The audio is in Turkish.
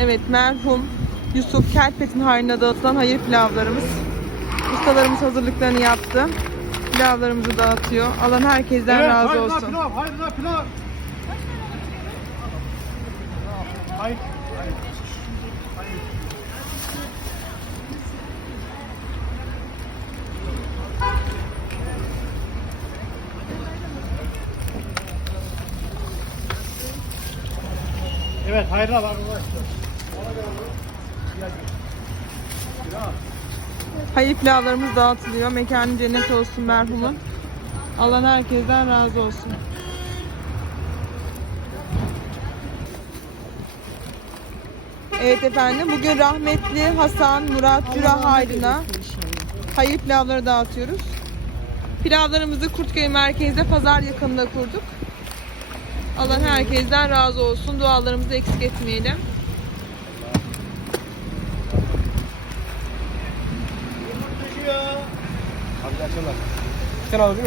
Evet merhum Yusuf Kelpet'in hayrına dağıtılan hayır pilavlarımız. Ustalarımız hazırlıklarını yaptı. Pilavlarımızı dağıtıyor. Alan herkesten Evet, razı haydi olsun. lan pilav, haydi pilav. Haydi. Evet, hayırlı arkadaşlar. Hayır pilavlarımız dağıtılıyor. Mekanı cennet olsun merhumun. Alan herkesten razı olsun. Evet efendim bugün rahmetli Hasan Murat Cüra hayrına hayır pilavları dağıtıyoruz. Pilavlarımızı Kurtköy merkezde pazar yakınında kurduk. Allah herkesten razı olsun. Dualarımızı eksik etmeyelim. Abi iyi akşamlar. Sen alabilir?